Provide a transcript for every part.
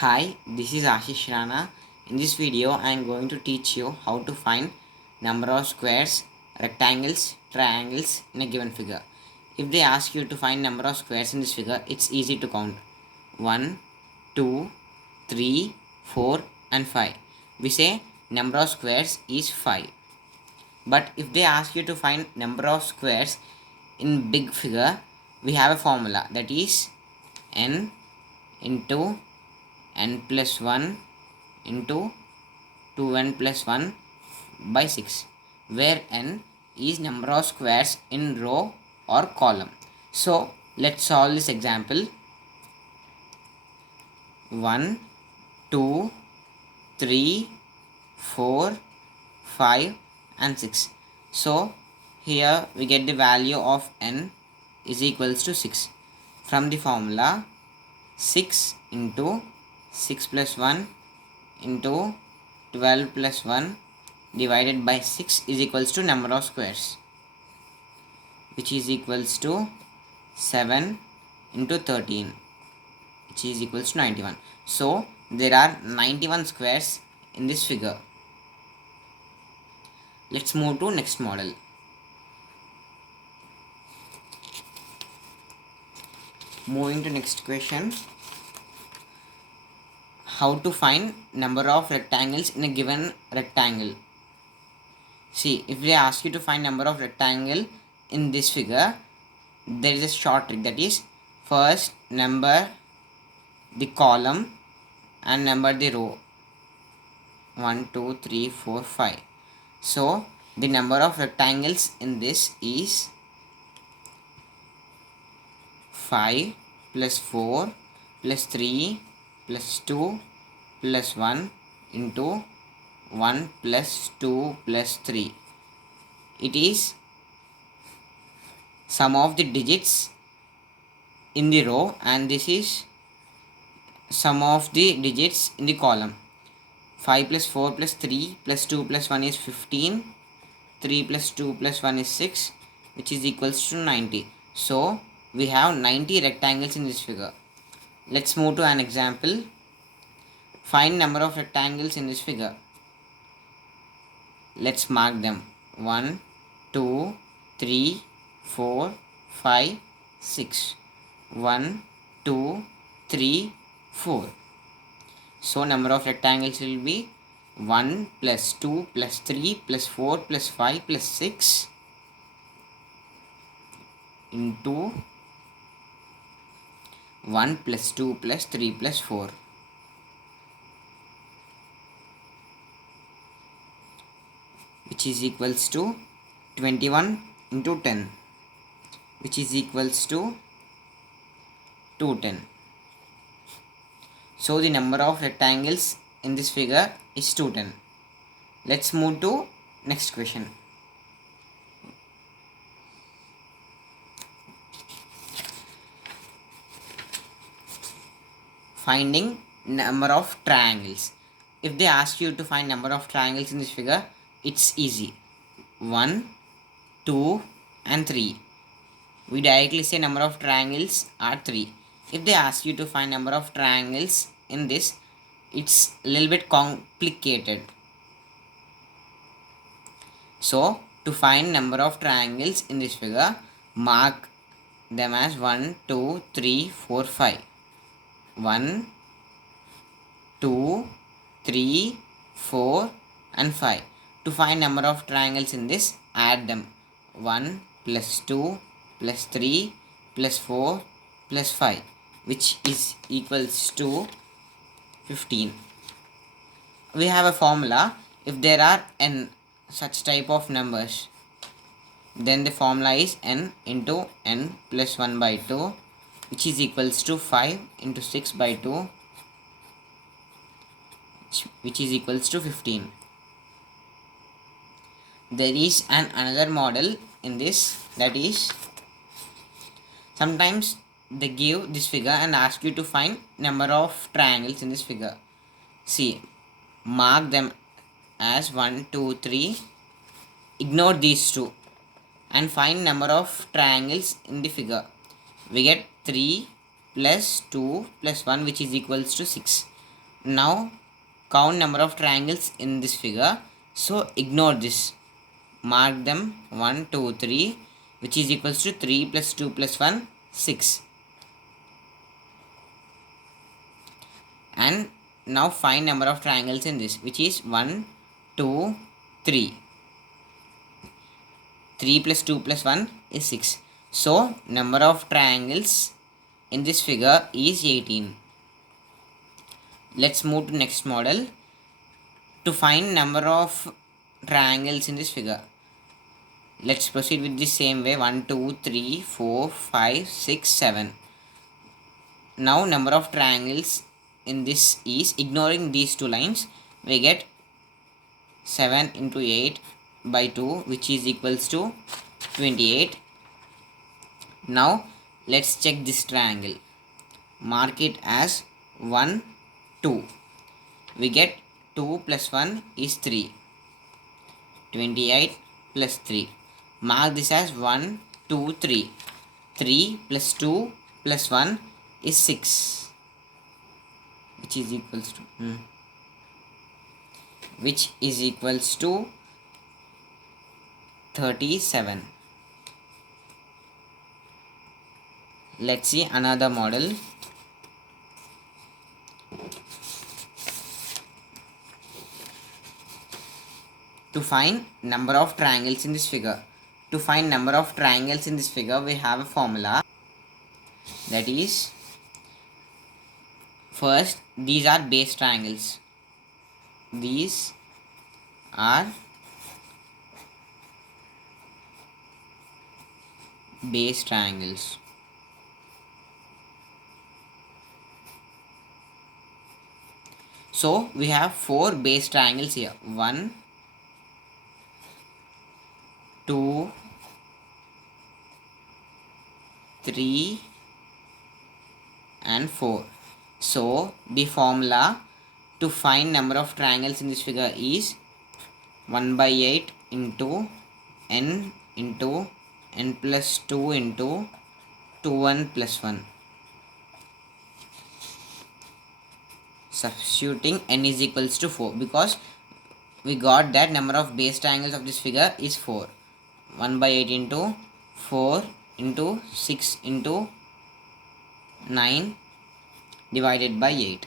Hi, this is Ashish Rana. In this video, I am going to teach you how to find number of squares, rectangles, triangles in a given figure. If they ask you to find number of squares in this figure, it's easy to count. 1, 2, 3, 4 and 5. We say number of squares is 5. But if they ask you to find number of squares in big figure, we have a formula, that is n into n plus 1 into 2n plus 1 by 6, where n is number of squares in row or column. So let's solve this example. 1, 2, 3, 4, 5 and 6. So here we get the value of n is equals to 6. From the formula, 6 into 6 plus 1 into 12 plus 1 divided by 6 is equals to number of squares, which is equals to 7 into 13, which is equals to 91. So there are 91 squares in this figure. Let's move to next model. Moving to next question. How to find number of rectangles in a given rectangle. See, if they ask you to find number of rectangle in this figure, there is a short trick, that is, first number the column and number the row. 1, 2, 3, 4, 5. So the number of rectangles in this is 5 plus 4 plus 3 plus 2 plus 1 into 1 plus 2 plus 3. It is sum of the digits in the row, and this is sum of the digits in the column. 5 plus 4 plus 3 plus 2 plus 1 is 15. 3 plus 2 plus 1 is 6, which is equals to 90. So we have 90 rectangles in this figure. Let's move to an example. Find number of rectangles in this figure. Let's mark them. 1, 2, 3, 4, 5, 6. 1, 2, 3, 4. So number of rectangles will be 1 plus 2 plus 3 plus 4 plus 5 plus 6 into 1 plus 2 plus 3 plus 4. Which is equals to 21 into 10, which is equals to 210. So the number of rectangles in this figure is 210. Let's move to next question. Finding number of triangles. If they ask you to find number of triangles in this figure, it's easy. 1, 2 and 3. We directly say number of triangles are 3. If they ask you to find number of triangles in this, it's a little bit complicated. So to find number of triangles in this figure, mark them as 1, 2, 3, 4, 5. 1, 2, 3, 4 and 5. To find number of triangles in this, add them. 1 plus 2 plus 3 plus 4 plus 5, which is equals to 15. We have a formula. If there are n such type of numbers, then the formula is n into n plus 1 by 2, which is equals to 5 into 6 by 2, which is equals to 15. There is another model in this, that is, sometimes they give this figure and ask you to find number of triangles in this figure. See, mark them as 1, 2, 3, ignore these two and find number of triangles in the figure. We get 3 plus 2 plus 1, which is equals to 6. Now count number of triangles in this figure. So ignore this. Mark them 1, 2, 3, which is equals to 3 plus 2 plus 1, 6. And now find number of triangles in this, which is 1, 2, 3. 3 plus 2 plus 1 is 6. So number of triangles in this figure is 18. Let's move to next model. To find number of triangles in this figure, let's proceed with the same way. 1, 2, 3, 4, 5, 6, 7. Now number of triangles in this is, ignoring these two lines, we get 7 into 8 by 2, which is equals to 28. Now let's check this triangle. Mark it as 1, 2. We get 2 plus 1 is 3. 28 plus 3. Mark this as 1, 2, 3. 3 plus 2 plus 1 is 6. Which is equals to 37. Let's see another model. To find number of triangles in this figure. To find number of triangles in this figure, we have a formula. That is, first, these are base triangles. These are base triangles. So we have 4 base triangles here. 1, 2, 3 and 4. So the formula to find number of triangles in this figure is 1 by 8 into n plus 2 into 2n plus 1. Substituting n is equals to 4, because we got that number of base triangles of this figure is 4. 1 by 8 into 4 into 6 into 9 divided by 8,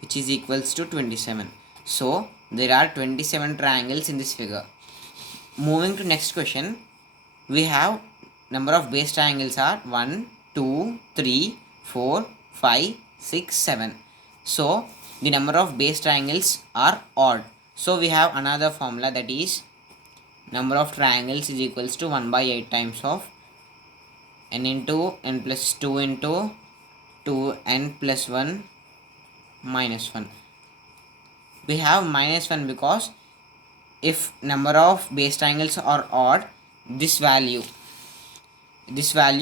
which is equals to 27. So there are 27 triangles in this figure. Moving to next question, we have number of base triangles are 1, 2, 3, 4, 5, 6, 7. So the number of base triangles are odd. So we have another formula, that is, number of triangles is equals to 1 by 8 times of n into n plus 2 into 2n plus 1 minus 1. We have minus 1 because if number of base triangles are odd, this value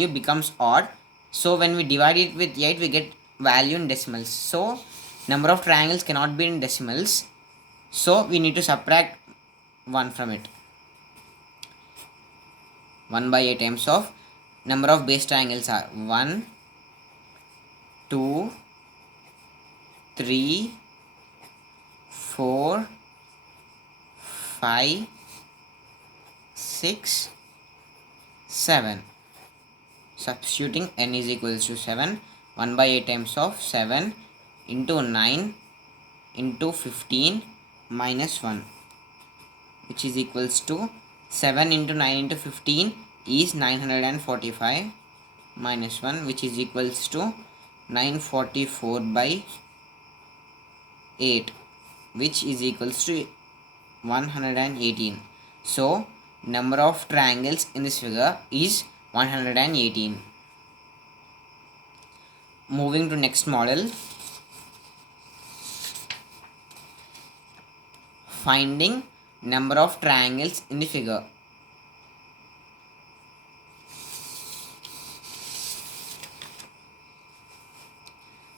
becomes odd. So when we divide it with 8, we get value in decimals. So number of triangles cannot be in decimals. So we need to subtract 1 from it. 1 by 8 times of number of base triangles are 1, 2, 3, 4, 5, 6, 7. Substituting n is equals to 7. 1 by 8 times of 7 into 9 into 15 minus 1, which is equals to 7 into 9 into 15 is 945 minus 1, which is equals to 944 by 8, which is equals to 118. So number of triangles in this figure is 118. Moving to next model. Finding number of triangles in the figure.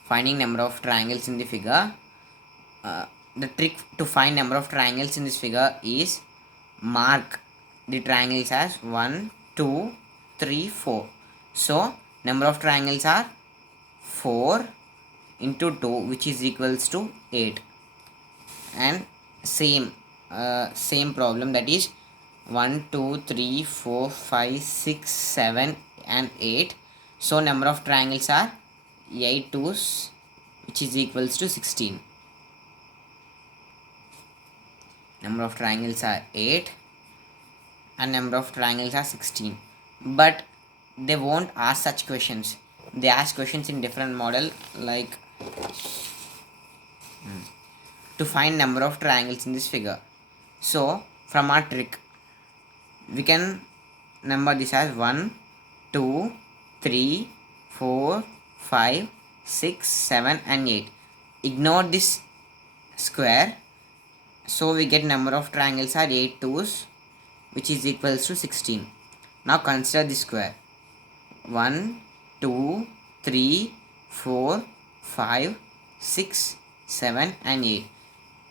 Finding number of triangles in the figure. The trick to find number of triangles in this figure is mark the triangles as 1, 2, 3, 4. So number of triangles are 4, into 2, which is equals to 8. And same problem, that is 1 2 3 4 5 6 7 and 8. So number of triangles are 8 twos, which is equals to 16. Number of triangles are 8 and number of triangles are 16. But they won't ask such questions. They ask questions in different model, like to find number of triangles in this figure. So from our trick, we can number this as 1 2 3 4 5 6 7 and 8. Ignore this square, so we get number of triangles are 8 twos, which is equals to 16. Now consider the square. 1 2 3 4 5 6 7 and 8,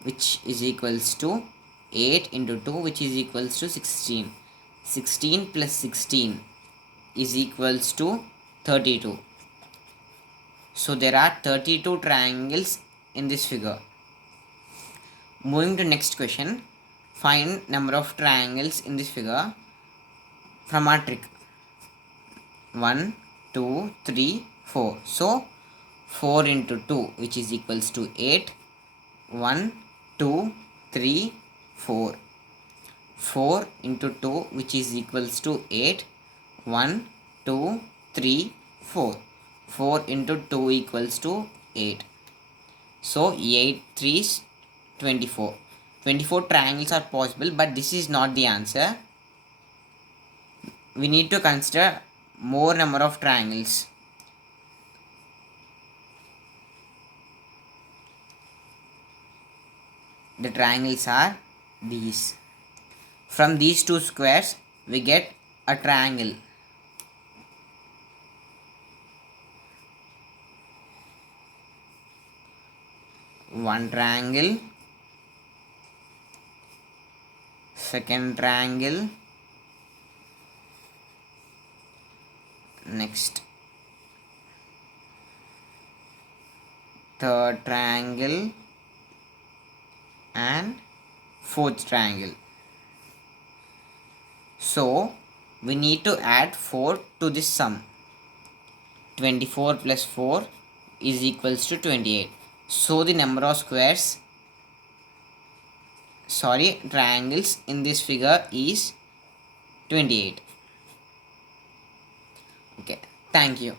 which is equals to 8 into 2, which is equals to 16. 16 plus 16 is equals to 32. So there are 32 triangles in this figure. Moving to next question, find number of triangles in this figure from our trick. 1 2 3 4. So 4 into 2, which is equals to 8. 1 2 3 4. 4 into 2, which is equals to 8. 1 2 3 4. 4 into 2 equals to 8. So 8 3s 24. 24 triangles are possible, but this is not the answer. We need to consider more number of triangles. The triangles are these. From these two squares, we get a triangle. One triangle, second triangle, next third triangle, and fourth triangle. So we need to add 4 to this sum. 24 plus 4 is equals to 28. So the number of triangles in this figure is 28. Okay, thank you.